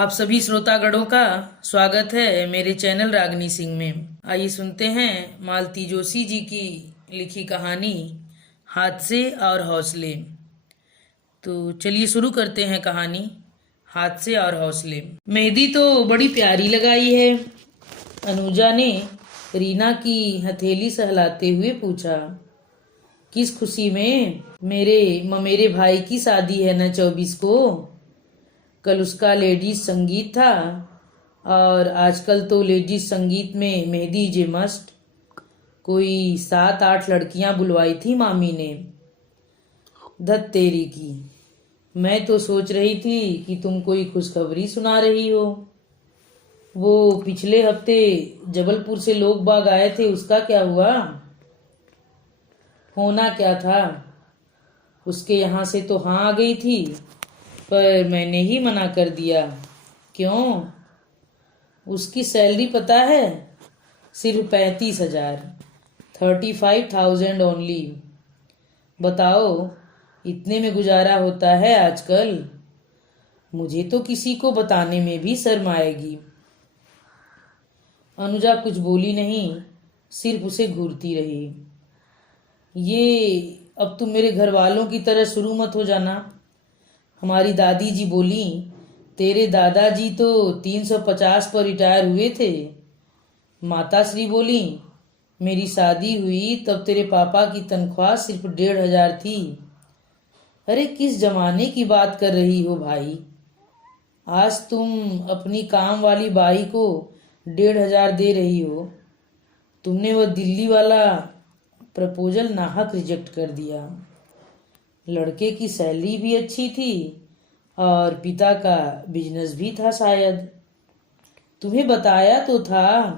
आप सभी श्रोतागणों का स्वागत है मेरे चैनल रागनी सिंह में। आइए सुनते हैं मालती जोशी जी की लिखी कहानी हादसे और हौसले। तो चलिए शुरू करते हैं कहानी हादसे और हौसले। मेहंदी तो बड़ी प्यारी लगाई है, अनुजा ने रीना की हथेली सहलाते हुए पूछा। किस खुशी में? मेरे ममेरे भाई की शादी है न 24 को। कल उसका लेडीज संगीत था और आजकल तो लेडीज संगीत में मेहंदी जे मस्ट। कोई 7-8 लड़कियां बुलवाई थी मामी ने। धत तेरी की, मैं तो सोच रही थी कि तुम कोई खुशखबरी सुना रही हो। वो पिछले हफ्ते जबलपुर से लोग बाग आए थे, उसका क्या हुआ? होना क्या था, उसके यहाँ से तो हाँ आ गई थी, पर मैंने ही मना कर दिया। क्यों? उसकी सैलरी पता है? सिर्फ 35,000, 35,000 ओनली। बताओ, इतने में गुजारा होता है आजकल? मुझे तो किसी को बताने में भी शर्म आएगी। अनुजा कुछ बोली नहीं, सिर्फ उसे घूरती रही। ये अब तुम मेरे घर वालों की तरह शुरू मत हो जाना। हमारी दादी जी बोली, तेरे दादाजी तो 350 पर रिटायर हुए थे। माता श्री बोली, मेरी शादी हुई तब तेरे पापा की तनख्वाह सिर्फ 1,500 थी। अरे किस जमाने की बात कर रही हो भाई? आज तुम अपनी काम वाली बाई को 1,500 दे रही हो। तुमने वह दिल्ली वाला प्रपोजल नाहक रिजेक्ट कर दिया। लड़के की सैलरी भी अच्छी थी और पिता का बिजनेस भी था शायद। तुम्हें बताया तो था,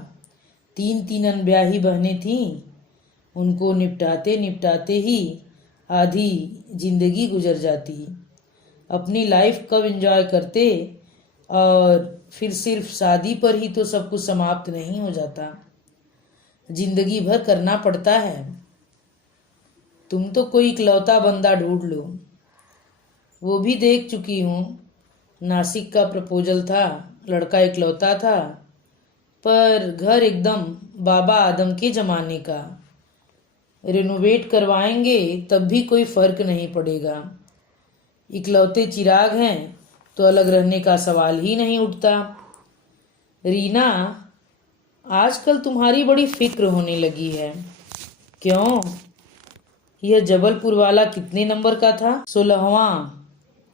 3 अनब्याही बहनें थीं। उनको निपटाते निपटाते ही आधी जिंदगी गुजर जाती। अपनी लाइफ कब एंजॉय करते, और फिर सिर्फ शादी पर ही तो सब कुछ समाप्त नहीं हो जाता, जिंदगी भर करना पड़ता है। तुम तो कोई इकलौता बंदा ढूंढ लो। वो भी देख चुकी हूँ। नासिक का प्रपोजल था, लड़का इकलौता था, पर घर एकदम बाबा आदम के जमाने का। रिनोवेट करवाएंगे तब भी कोई फर्क नहीं पड़ेगा। इकलौते चिराग हैं तो अलग रहने का सवाल ही नहीं उठता। रीना, आजकल तुम्हारी बड़ी फिक्र होने लगी है। क्यों? यह जबलपुर वाला कितने नंबर का था? 16वां।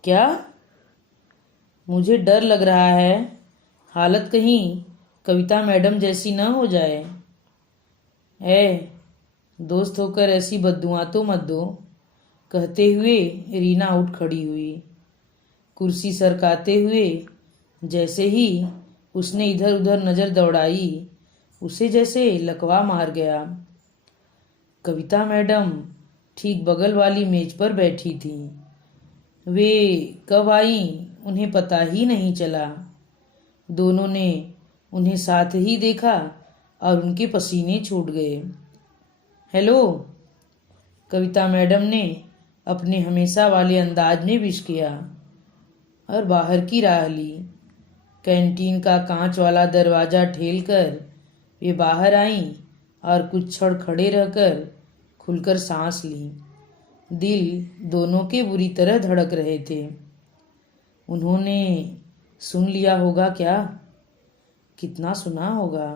क्या? मुझे डर लग रहा है, हालत कहीं कविता मैडम जैसी न हो जाए। दोस्त होकर ऐसी बद्दुआ तो मत दो। कहते हुए रीना उठ खड़ी हुई, कुर्सी सरकाते हुए। जैसे ही उसने इधर उधर नजर दौड़ाई, उसे जैसे लकवा मार गया। कविता मैडम ठीक बगल वाली मेज पर बैठी थी। वे कब आई उन्हें पता ही नहीं चला। दोनों ने उन्हें साथ ही देखा और उनके पसीने छूट गए। हेलो, कविता मैडम ने अपने हमेशा वाले अंदाज में विश किया और बाहर की राह ली। कैंटीन का कांच वाला दरवाजा ठेलकर वे बाहर आईं और कुछ क्षण खड़े रहकर खुलकर सांस ली। दिल दोनों के बुरी तरह धड़क रहे थे। उन्होंने सुन लिया होगा क्या? कितना सुना होगा?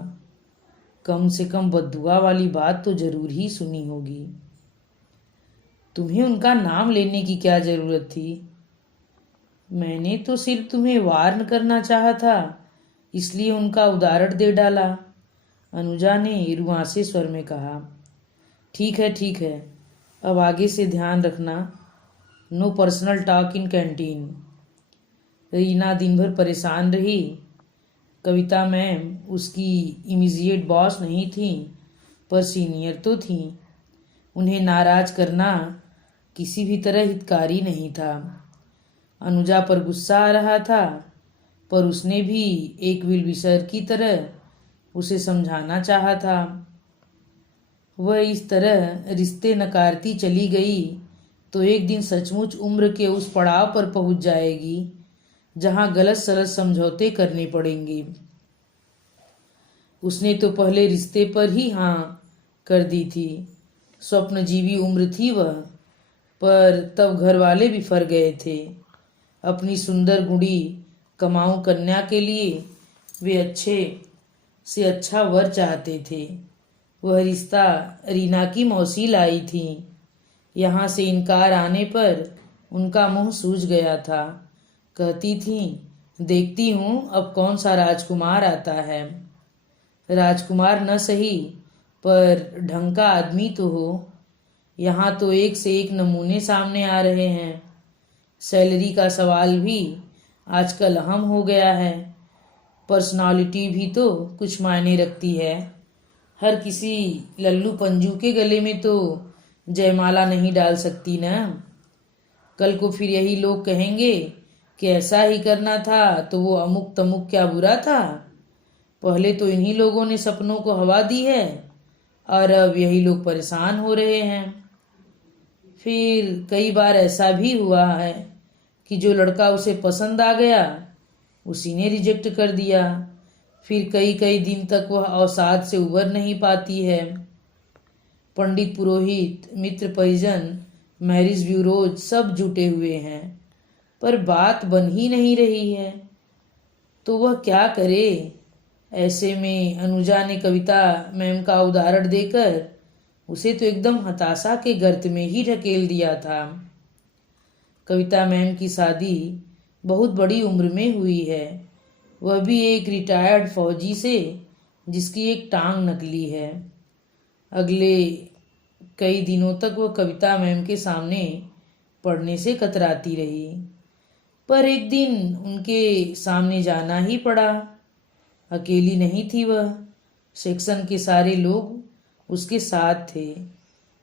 कम से कम बद्दुआ वाली बात तो जरूर ही सुनी होगी। तुम्हें उनका नाम लेने की क्या जरूरत थी? मैंने तो सिर्फ तुम्हें वार्न करना चाहा था, इसलिए उनका उदाहरण दे डाला, अनुजा ने रुआंसे स्वर में कहा। ठीक है ठीक है, अब आगे से ध्यान रखना। No personal talk in canteen. Reena दिन भर परेशान रही। कविता मैम उसकी इमीडिएट बॉस नहीं थी, पर सीनियर तो थी। उन्हें नाराज करना किसी भी तरह हितकारी नहीं था। अनुजा पर गुस्सा आ रहा था, पर उसने भी एक विलविशर की तरह उसे समझाना चाहा था। वह इस तरह रिश्ते नकारती चली गई तो एक दिन सचमुच उम्र के उस पड़ाव पर पहुंच जाएगी जहां गलत सलत समझौते करने पड़ेंगे। उसने तो पहले रिश्ते पर ही हाँ कर दी थी। स्वप्नजीवी उम्र थी वह, पर तब घर वाले बिफर गए थे। अपनी सुंदर गुणी कमाऊ कन्या के लिए वे अच्छे से अच्छा वर चाहते थे। वह रिश्ता रीना की मौसी लाई थी। यहाँ से इनकार आने पर उनका मुंह सूज गया था। कहती थी, देखती हूँ अब कौन सा राजकुमार आता है। राजकुमार न सही, पर ढंग का आदमी तो हो। यहाँ तो एक से एक नमूने सामने आ रहे हैं। सैलरी का सवाल भी आजकल अहम हो गया है। पर्सनालिटी भी तो कुछ मायने रखती है। हर किसी लल्लू पंजू के गले में तो जयमाला नहीं डाल सकती ना। कल को फिर यही लोग कहेंगे कि ऐसा ही करना था तो वो अमुक तमुक क्या बुरा था। पहले तो इन्हीं लोगों ने सपनों को हवा दी है और अब यही लोग परेशान हो रहे हैं। फिर कई बार ऐसा भी हुआ है कि जो लड़का उसे पसंद आ गया उसी ने रिजेक्ट कर दिया। फिर कई कई दिन तक वह अवसाद से उबर नहीं पाती है। पंडित पुरोहित मित्र परिजन मैरिज ब्यूरोज सब जुटे हुए हैं, पर बात बन ही नहीं रही है। तो वह क्या करे। ऐसे में अनुजा ने कविता मैम का उदाहरण देकर उसे तो एकदम हताशा के गर्त में ही ढकेल दिया था। कविता मैम की शादी बहुत बड़ी उम्र में हुई है, वह भी एक रिटायर्ड फौजी से जिसकी एक टांग नकली है। अगले कई दिनों तक वह कविता मैम के सामने पढ़ने से कतराती रही, पर एक दिन उनके सामने जाना ही पड़ा। अकेली नहीं थी वह, सेक्शन के सारे लोग उसके साथ थे।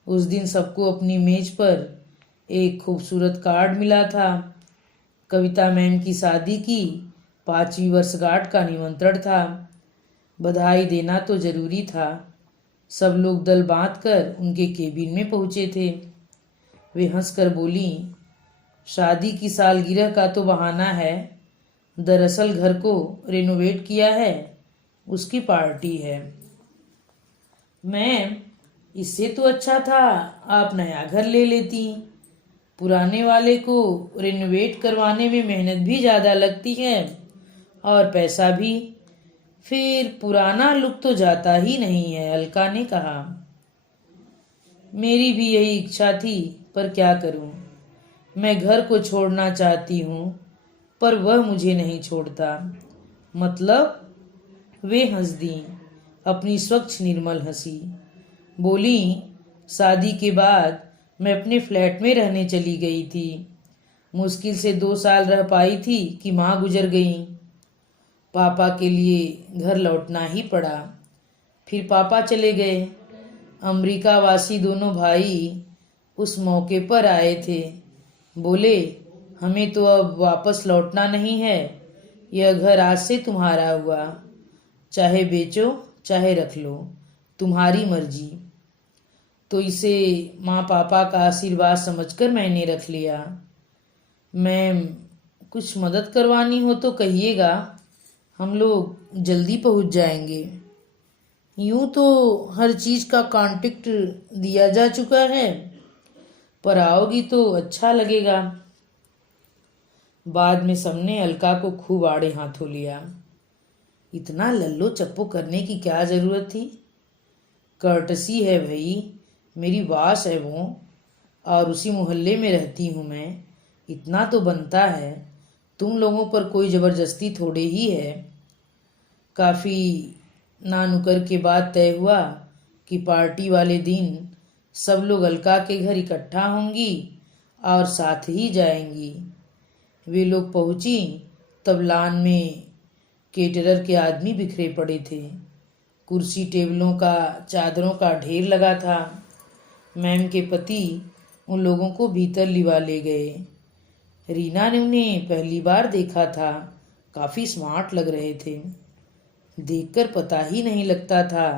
उस दिन सबको अपनी मेज पर एक खूबसूरत कार्ड मिला था। कविता मैम की शादी की 5वीं वर्षगांठ का निमंत्रण था। बधाई देना तो जरूरी था। सब लोग दल बांधकर उनके केबिन में पहुंचे थे। वे हंसकर बोली, शादी की सालगिरह का तो बहाना है, दरअसल घर को रेनोवेट किया है, उसकी पार्टी है। मैम, इससे तो अच्छा था आप नया घर ले लेती। पुराने वाले को रेनोवेट करवाने में मेहनत भी ज़्यादा लगती है और पैसा भी, फिर पुराना लुक तो जाता ही नहीं है, अलका ने कहा। मेरी भी यही इच्छा थी, पर क्या करूं। मैं घर को छोड़ना चाहती हूं, पर वह मुझे नहीं छोड़ता। मतलब? वे हंस दी, अपनी स्वच्छ निर्मल हंसी। बोली, शादी के बाद मैं अपने फ्लैट में रहने चली गई थी। मुश्किल से 2 साल रह पाई थी कि माँ गुजर गई। पापा के लिए घर लौटना ही पड़ा। फिर पापा चले गए। अमेरिका वासी दोनों भाई उस मौके पर आए थे। बोले, हमें तो अब वापस लौटना नहीं है, यह घर आज से तुम्हारा हुआ, चाहे बेचो चाहे रख लो, तुम्हारी मर्जी। तो इसे माँ पापा का आशीर्वाद समझकर मैंने रख लिया। मैम, कुछ मदद करवानी हो तो कहिएगा, हम लोग जल्दी पहुंच जाएंगे। यूं तो हर चीज का कॉन्टेक्ट दिया जा चुका है, पर आओगी तो अच्छा लगेगा। बाद में सबने अलका को खूब आड़े हाथों लिया। इतना लल्लो चप्पो करने की क्या जरूरत थी। कर्टसी है भाई, मेरी वास है वो, और उसी मोहल्ले में रहती हूँ मैं, इतना तो बनता है। तुम लोगों पर कोई जबरदस्ती थोड़े ही है। काफी ना नुकर के बाद तय हुआ कि पार्टी वाले दिन सब लोग अलका के घर इकट्ठा होंगी और साथ ही जाएंगी। वे लोग पहुंची तब लान में केटरर के आदमी बिखरे पड़े थे। कुर्सी टेबलों का चादरों का ढेर लगा था। मैम के पति उन लोगों को भीतर लिवा ले गए। रीना ने उन्हें पहली बार देखा था, काफी स्मार्ट लग रहे थे। देखकर पता ही नहीं लगता था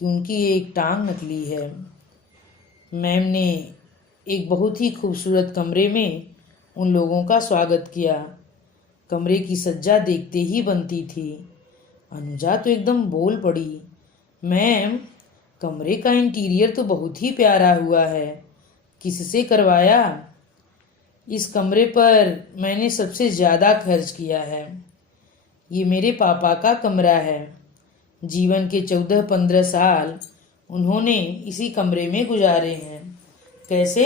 कि उनकी एक टांग नकली है। मैम ने एक बहुत ही खूबसूरत कमरे में उन लोगों का स्वागत किया। कमरे की सज्जा देखते ही बनती थी। अनुजा तो एकदम बोल पड़ी, मैम, कमरे का इंटीरियर तो बहुत ही प्यारा हुआ है, किससे करवाया? इस कमरे पर मैंने सबसे ज्यादा खर्च किया है। ये मेरे पापा का कमरा है। जीवन के 14-15 साल उन्होंने इसी कमरे में गुजारे हैं। कैसे?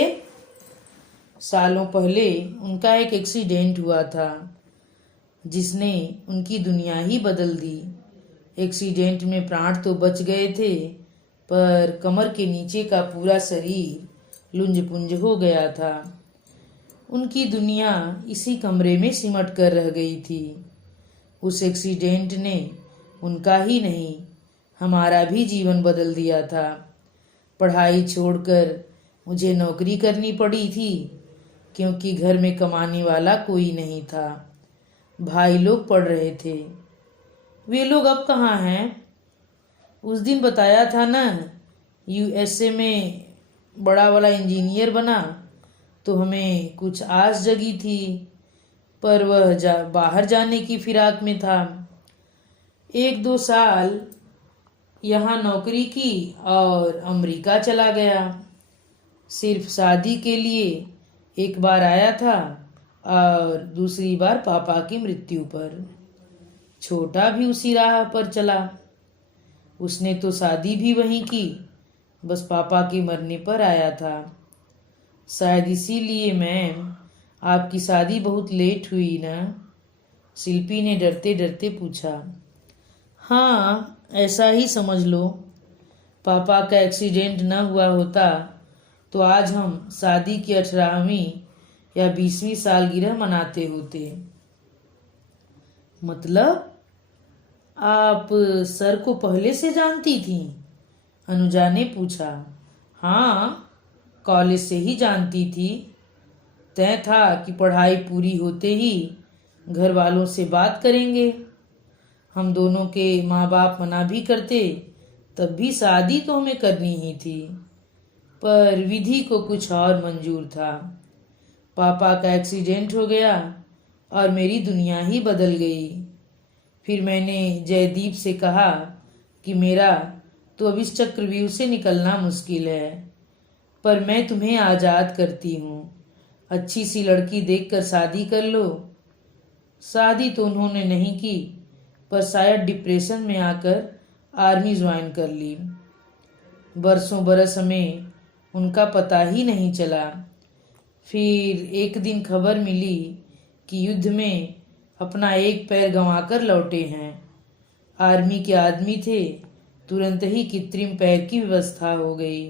सालों पहले उनका एक एक्सीडेंट हुआ था जिसने उनकी दुनिया ही बदल दी। एक्सीडेंट में प्राण तो बच गए थे, पर कमर के नीचे का पूरा शरीर लुंज पुंज हो गया था। उनकी दुनिया इसी कमरे में सिमट कर रह गई थी। उस एक्सीडेंट ने उनका ही नहीं, हमारा भी जीवन बदल दिया था। पढ़ाई छोड़कर मुझे नौकरी करनी पड़ी थी, क्योंकि घर में कमाने वाला कोई नहीं था। भाई लोग पढ़ रहे थे। वे लोग अब कहाँ हैं? उस दिन बताया था ना, यूएसए में बड़ा वाला इंजीनियर बना, तो हमें कुछ आस जगी थी, पर वह बाहर जाने की फिराक में था। 1-2 साल यहाँ नौकरी की और अमेरिका चला गया। सिर्फ शादी के लिए एक बार आया था और दूसरी बार पापा की मृत्यु पर। छोटा भी उसी राह पर चला। उसने तो शादी भी वहीं की, बस पापा के मरने पर आया था। शायद इसीलिए मैम, आपकी शादी बहुत लेट हुई ना? शिल्पी ने डरते डरते पूछा। हाँ, ऐसा ही समझ लो। पापा का एक्सीडेंट न हुआ होता तो आज हम शादी की 18वीं या 20वीं सालगिरह मनाते होते। मतलब आप सर को पहले से जानती थी? अनुजा ने पूछा। हाँ, कॉलेज से ही जानती थी। तय था कि पढ़ाई पूरी होते ही घर वालों से बात करेंगे। हम दोनों के माँ बाप मना भी करते, तब भी शादी तो हमें करनी ही थी। पर विधि को कुछ और मंजूर था। पापा का एक्सीडेंट हो गया और मेरी दुनिया ही बदल गई। फिर मैंने जयदीप से कहा कि मेरा तो अब इस चक्रव्यूह से निकलना मुश्किल है, पर मैं तुम्हें आज़ाद करती हूँ। अच्छी सी लड़की देखकर शादी कर लो। शादी तो उन्होंने नहीं की, पर शायद डिप्रेशन में आकर आर्मी ज्वाइन कर ली। बरसों बरस हमें उनका पता ही नहीं चला। फिर एक दिन खबर मिली कि युद्ध में अपना एक पैर गंवाकर लौटे हैं। आर्मी के आदमी थे, तुरंत ही कृत्रिम पैर की व्यवस्था हो गई,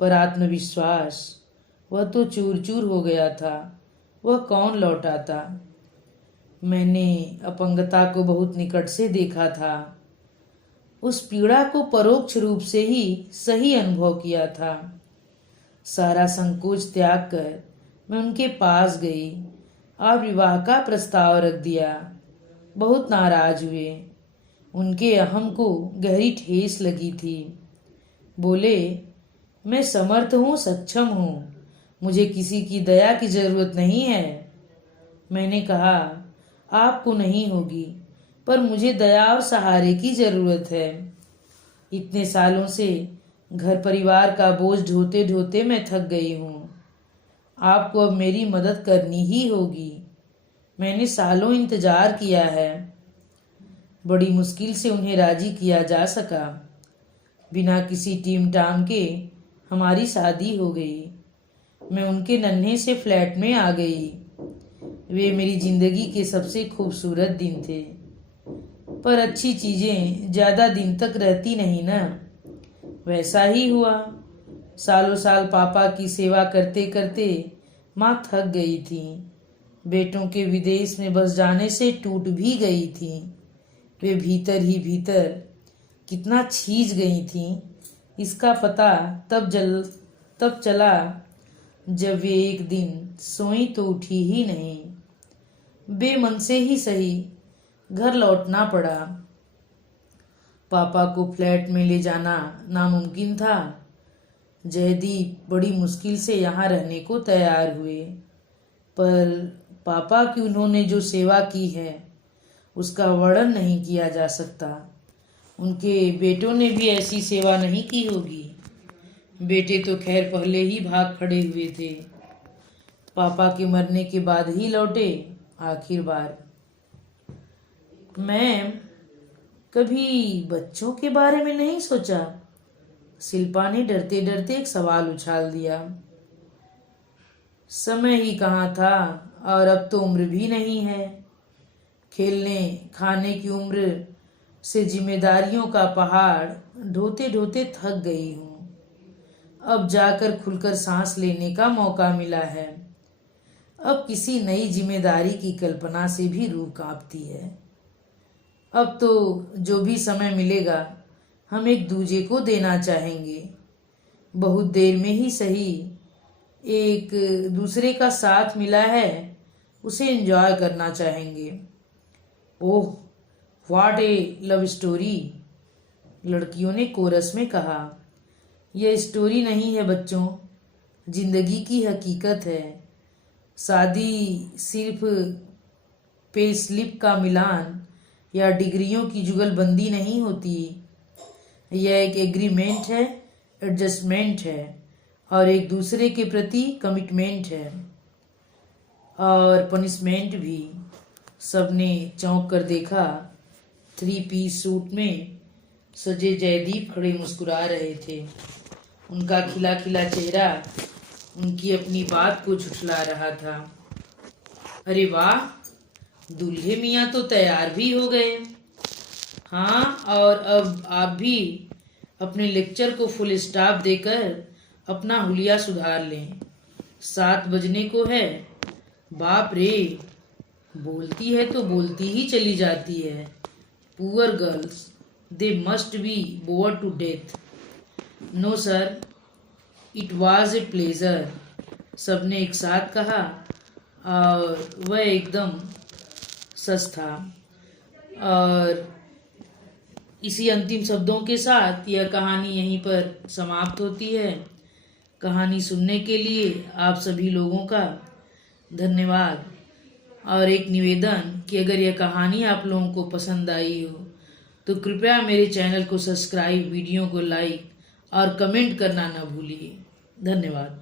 पर आत्मविश्वास वह तो चूर चूर हो गया था। वह कौन लौटाता? मैंने अपंगता को बहुत निकट से देखा था। उस पीड़ा को परोक्ष रूप से ही सही अनुभव किया था। सारा संकोच त्याग कर मैं उनके पास गई और विवाह का प्रस्ताव रख दिया। बहुत नाराज हुए। उनके अहम को गहरी ठेस लगी थी। बोले, मैं समर्थ हूँ, सक्षम हूँ, मुझे किसी की दया की जरूरत नहीं है। मैंने कहा, आपको नहीं होगी, पर मुझे दया और सहारे की जरूरत है। इतने सालों से घर परिवार का बोझ ढोते ढोते मैं थक गई हूँ। आपको अब मेरी मदद करनी ही होगी। मैंने सालों इंतजार किया है। बड़ी मुश्किल से उन्हें राजी किया जा सका। बिना किसी टीम टाम के हमारी शादी हो गई। मैं उनके नन्हे से फ्लैट में आ गई। वे मेरी जिंदगी के सबसे खूबसूरत दिन थे। पर अच्छी चीजें ज्यादा दिन तक रहती नहीं ना। वैसा ही हुआ। सालों साल पापा की सेवा करते करते माँ थक गई थी। बेटों के विदेश में बस जाने से टूट भी गई थी। वे भीतर ही भीतर कितना खींच गई थी, इसका पता तब चला जब वे एक दिन सोई तो उठी ही नहीं। बेमन से ही सही घर लौटना पड़ा। पापा को फ्लैट में ले जाना नामुमकिन था। जयदीप बड़ी मुश्किल से यहाँ रहने को तैयार हुए, पर पापा की उन्होंने जो सेवा की है उसका वर्णन नहीं किया जा सकता। उनके बेटों ने भी ऐसी सेवा नहीं की होगी। बेटे तो खैर पहले ही भाग खड़े हुए थे, पापा के मरने के बाद ही लौटे आखिर बार। मैम, कभी बच्चों के बारे में नहीं सोचा? शिल्पा ने डरते डरते एक सवाल उछाल दिया। समय ही कहाँ था, और अब तो उम्र भी नहीं है। खेलने खाने की उम्र से जिम्मेदारियों का पहाड़ ढोते ढोते थक गई हूँ। अब जाकर खुलकर सांस लेने का मौका मिला है। अब किसी नई जिम्मेदारी की कल्पना से भी रूह कांपती है। अब तो जो भी समय मिलेगा हम एक दूजे को देना चाहेंगे। बहुत देर में ही सही, एक दूसरे का साथ मिला है, उसे एंजॉय करना चाहेंगे। ओह, व्हाट ए लव स्टोरी, लड़कियों ने कोरस में कहा। यह स्टोरी नहीं है बच्चों, जिंदगी की हकीकत है। शादी सिर्फ पे स्लिप का मिलान या डिग्रियों की जुगलबंदी नहीं होती। यह एक एग्रीमेंट है, एडजस्टमेंट है, और एक दूसरे के प्रति कमिटमेंट है, और पनिशमेंट भी। सबने चौंक कर देखा। 3 पीस सूट में सजे जयदीप खड़े मुस्कुरा रहे थे। उनका खिला खिला चेहरा उनकी अपनी बात को झुठला रहा था। अरे वाह, दूल्हे मियाँ तो तैयार भी हो गए। हाँ, और अब आप भी अपने लेक्चर को फुल स्टॉप देकर अपना हुलिया सुधार लें। 7 बजने को है। बाप रे, बोलती है तो बोलती ही चली जाती है। Poor girls, they must be bored to death. No sir, it was a pleasure, सबने एक साथ कहा, और वह एकदम सच था। और इसी अंतिम शब्दों के साथ यह कहानी यहीं पर समाप्त होती है। कहानी सुनने के लिए आप सभी लोगों का धन्यवाद। और एक निवेदन कि अगर यह कहानी आप लोगों को पसंद आई हो तो कृपया मेरे चैनल को सब्सक्राइब, वीडियो को लाइक और कमेंट करना न भूलिए। धन्यवाद।